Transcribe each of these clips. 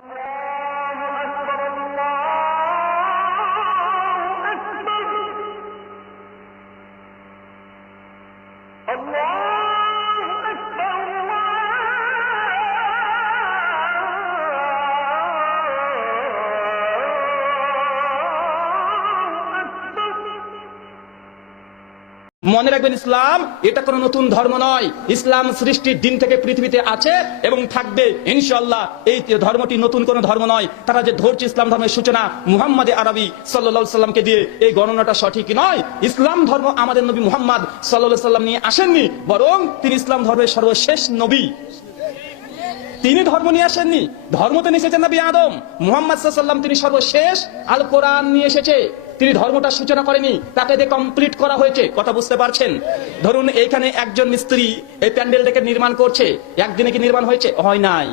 মনে রাখবেন, ইসলাম এটা কোনো নতুন ধর্ম নয়। ইসলাম সৃষ্টির দিন থেকে পৃথিবীতে আছে এবং থাকবে ইনশাআল্লাহ। এই ধর্মটি নতুন কোনো ধর্ম নয়। তারা যে ধরছে ইসলাম ধর্মের সূচনা মুহাম্মদ আরবি সাল্লাল্লাহু আলাইহি সাল্লামকে দিয়ে, এই গণনাটা সঠিক নয়। ইসলাম ধর্ম আমাদের নবী মুহাম্মদ সাল্লাল্লাহু আলাইহি সাল্লাম নিয়ে আসেননি, বরং তিনি ইসলাম ধর্মের সর্বশেষ নবী। তিনি ধর্ম নিয়ে আসেননি, ধর্ম তো নিয়ে এসেছেন নবী আদম। মুহাম্মদ সাল্লাল্লাহু আলাইহি সাল্লাম তিনি সর্বশেষ আল কোরআন নিয়ে এসেছে। তিনি ধর্মটা সূচনা করেনি, তাকে দিয়ে কমপ্লিট করা হয়েছে। কথা বুঝতে পারছেন? ধরুন এইখানে একজন মিস্ত্রি এই প্যান্ডেলটাকে নির্মাণ করছে, একদিনে কি নির্মাণ হয়েছে? হয় নাই।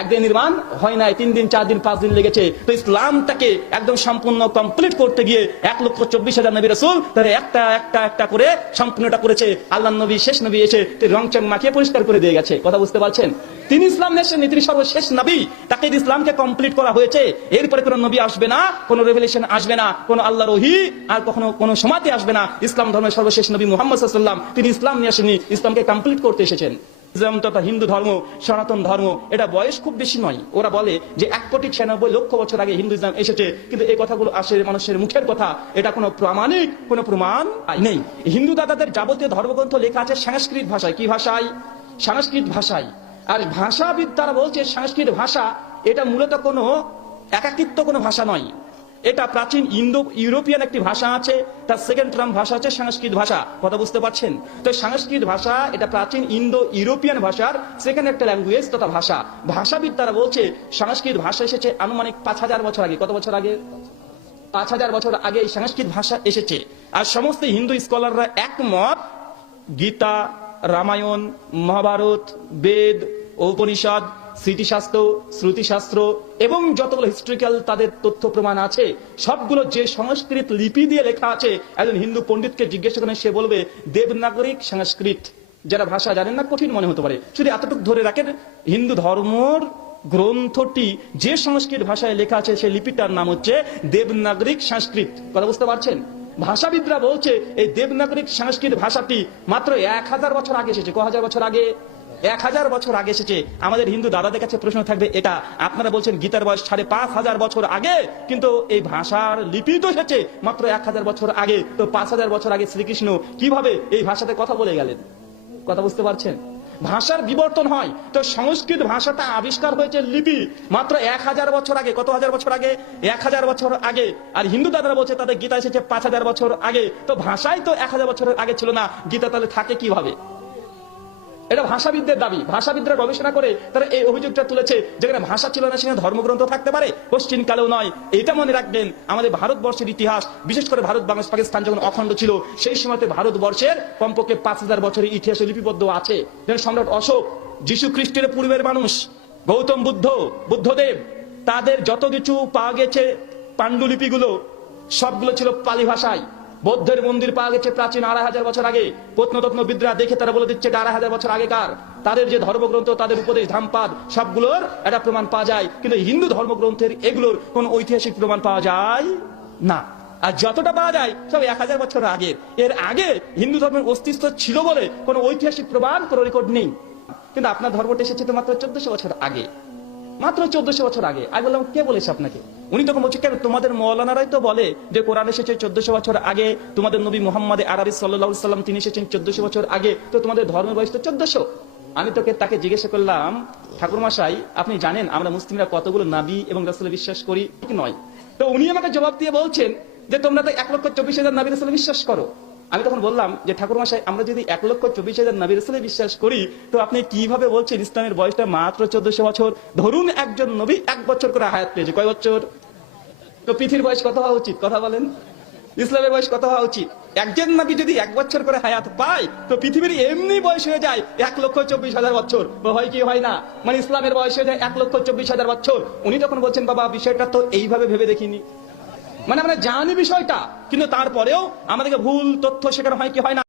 একদিন নির্মাণ হয় নাই, 3 দিন 4 দিন 5 দিন লেগেছে। তো ইসলামটাকে একদম সম্পূর্ণ কমপ্লিট করতে গিয়ে 1,24,000 নবী রাসূল তারা একটা করে সম্পূর্ণটা করেছে। আল্লাহর নবী শেষ নবী এসে রং চং মাখিয়ে পরিষ্কার করে দিয়ে গেছে। কথা বুঝতে পারছেন? তিনি ইসলাম নিয়ে এসেছেন, তিনি সর্বশেষ নবী, তাকে ইসলামকে কমপ্লিট করা হয়েছে। এরপরে কোনো নবী আসবে না, কোনো রেভেলেশন আসবে না, কোনো আল্লাহর ওহী আর কখনো কোনো সমাধি আসবে না। ইসলাম ধর্মের সর্বশেষ নবী মুহাম্মদ সাল্লাল্লাহু আলাইহি ওয়াসাল্লাম তিনি ইসলাম নিয়ে আসেননি, ইসলামকে কমপ্লিট করতে এসেছেন। ইসলাম তথা হিন্দু ধর্ম, সনাতন ধর্ম, এটা বয়স খুব বেশি নয়। ওরা বলে যে 1,96,00,000 বছর আগে হিন্দু ইসলাম এসেছে, কিন্তু এই কথাগুলো আসে মানুষের মুখের কথা, এটা কোনো প্রামাণিক কোনো প্রমাণ নেই। হিন্দু দাদাদের যাবতীয় ধর্মগ্রন্থ লেখা আছে সংস্কৃত ভাষায়। কি ভাষায়? সংস্কৃত ভাষায়। আর ভাষাবিদ তারা বলছে সংস্কৃত ভাষা এটা মূলত কোনো একাকিত্ব কোনো ভাষা নয়, এটা প্রাচীন ইন্দো ইউরোপিয়ান একটি ভাষা আছে, তার সেকেন্ড টার্ম ভাষা হচ্ছে সংস্কৃত ভাষা। কথা বুঝতে পারছেন? তো সংস্কৃত ভাষা এটা প্রাচীন ইন্দো ইউরোপিয়ান ভাষার সেকেন্ড একটা ল্যাঙ্গুয়েজ তথা ভাষা। ভাষাবিদ তারা বলছে সংস্কৃত ভাষা এসেছে আনুমানিক 5,000 বছর আগে। কত বছর আগে? 5,000 বছর আগে এই সংস্কৃত ভাষা এসেছে। আর সমস্ত হিন্দু স্কলাররা একমত, গীতা, রামায়ণ, মহাভারত, বেদ, উপনিষদ, স্মৃতিশাস্ত্র, শ্রুতিশাস্ত্র এবং যতগুলো হিস্ট্রিক্যাল তাদের তথ্য প্রমাণ আছে, সবগুলো যে সংস্কৃত লিপি দিয়ে লেখা আছে। একজন হিন্দু পণ্ডিতকে জিজ্ঞেস করেন, সে বলবে দেবনাগরিক সংস্কৃত। যারা ভাষা জানেন না, কঠিন মনে হতে পারে, শুধু এতটুকু ধরে রাখেন, হিন্দু ধর্মর গ্রন্থটি যে সংস্কৃত ভাষায় লেখা আছে সেই লিপিটার নাম হচ্ছে দেবনাগরিক সংস্কৃত। কথা বুঝতে পারছেন? ভাষাবিদরা বলছে এই দেবনাগরিক সংস্কৃত ভাষাটি মাত্র 1000 বছর আগে এসেছে। ক হাজার বছর আগে? 1000 বছর আগে এসেছে। আমাদের হিন্দু দাদাদের কাছে প্রশ্ন থাকবে, এটা আপনারা বলছেন গীতার বয়স 5,500 বছর আগে, কিন্তু এই ভাষার লিপি তো এসেছে মাত্র 1000 বছর আগে। তো 5,000 বছর আগে শ্রীকৃষ্ণ কিভাবে এই ভাষাতে কথা বলে গেলেন? কথা বুঝতে পারছেন? ভাষার বিবর্তন হয়। তো সংস্কৃত ভাষাটা আবিষ্কার হয়েছে লিপি মাত্র 1000 বছর আগে। কত হাজার বছর আগে? 1000 বছর আগে। আর হিন্দু দাদারা বলছে তাদের গীতা এসেছে 5,000 বছর আগে। তো ভাষাই তো 1000 বছরের আগে ছিল না, গীতা তাহলে থাকে কিভাবে? এটা ভাষাবিদদের দাবি। ভাষাবিদরা গবেষণা করে তারা এই অভিযোগটা তুলেছে, যেখানে ভাষা ছিল না সেখানে ধর্মগ্রন্থ থাকতে পারে? কোশ্চিন কালেও নয়। এটা মনে রাখবেন, আমাদের ভারতবর্ষের ইতিহাস, বিশেষ করে ভারত বাংলাদেশ পাকিস্তান যখন অখণ্ড ছিল, সেই সময়তে ভারতবর্ষের কমপক্ষে 5,000 বছরের ইতিহাসে লিপিবদ্ধ আছে। যেমন সম্রাট অশোক, যীশু খ্রিস্টের পূর্বের মানুষ, গৌতম বুদ্ধ, বুদ্ধদেব, তাদের যত কিছু পাওয়া গেছে পাণ্ডুলিপিগুলো সবগুলো ছিল পালি ভাষায়। বৌদ্ধের মন্দির পাওয়া গেছে প্রাচীন 2,500 বছর আগে। প্রত্নতত্ত্ববিদরা দেখে তারা বলে দিচ্ছে 2,500 বছর আগেকার। তাদের যে ধর্মগ্রন্থ, তাদের উপদেশ, ধামপাদ, সবগুলোর একটা প্রমাণ পাওয়া যায়। কিন্তু হিন্দু ধর্মগ্রন্থের এগুলোর কোন ঐতিহাসিক প্রমাণ পাওয়া যায় না। আর যতটা পাওয়া যায় সব 1000 বছর আগের। এর আগে হিন্দু ধর্মের অস্তিত্ব ছিল বলে কোন ঐতিহাসিক প্রমাণ, কোন রেকর্ড নেই। কিন্তু আপনার ধর্মটা এসেছে তো মাত্র 1400 বছর আগে। মাত্র 1400 বছর আগে। আমি বললাম, কে বলেছে আপনাকে? উনি তখন বলছে, কেন তোমাদের মৌলানারাই তো বলে যে কোরআন এসেছে 1400 বছর আগে, তোমাদের নবী মুহাম্মদ আরবি সাল্লাল্লাহু আলাইহি সাল্লাম তিনি এসেছেন 1400 বছর আগে, তো তোমাদের ধর্মের বয়স তো 1400। আমি তাকে জিজ্ঞাসা করলাম, ঠাকুরমশাই আপনি জানেন আমরা মুসলিমরা কতগুলো নবী এবং রাসূলে বিশ্বাস করি কি নয়? তো উনি আমাকে জবাব দিয়ে বলছেন যে তোমরা তো 1,24,000 নবী রাসূলে বিশ্বাস করো। আমি তখন বললাম যে ঠাকুরমশাই আমরা যদি 1,24,000 নবী রাসূলে বিশ্বাস করি, তো আপনি কিভাবে বলছেন ইসলামের বয়সটা মাত্র 1400 বছর? ধরুন একজন নবী 1 বছর করে হায়াত পেয়েছে, কয় বছর? তো পৃথিবীর বয়স কত হওয়া উচিত? কথা বলেন, ইসলামের বয়স কত হওয়া উচিত? একজন নবী যদি 1 বছর করে হায়াত পায়, তো পৃথিবীর এমনি বয়স হয়ে যায় 1,24,000 বছর। হয় কি হয় না? মানে ইসলামের বয়স হয়ে যায় 1,24,000 বছর। উনি তখন বলছেন, বাবা বিষয়টা তো এইভাবে ভেবে দেখিনি। মানে আমরা জানি বিষয়টা, কিন্তু তারপরেও আমাদেরকে ভুল তথ্য শেখানো হয় কি হয় না?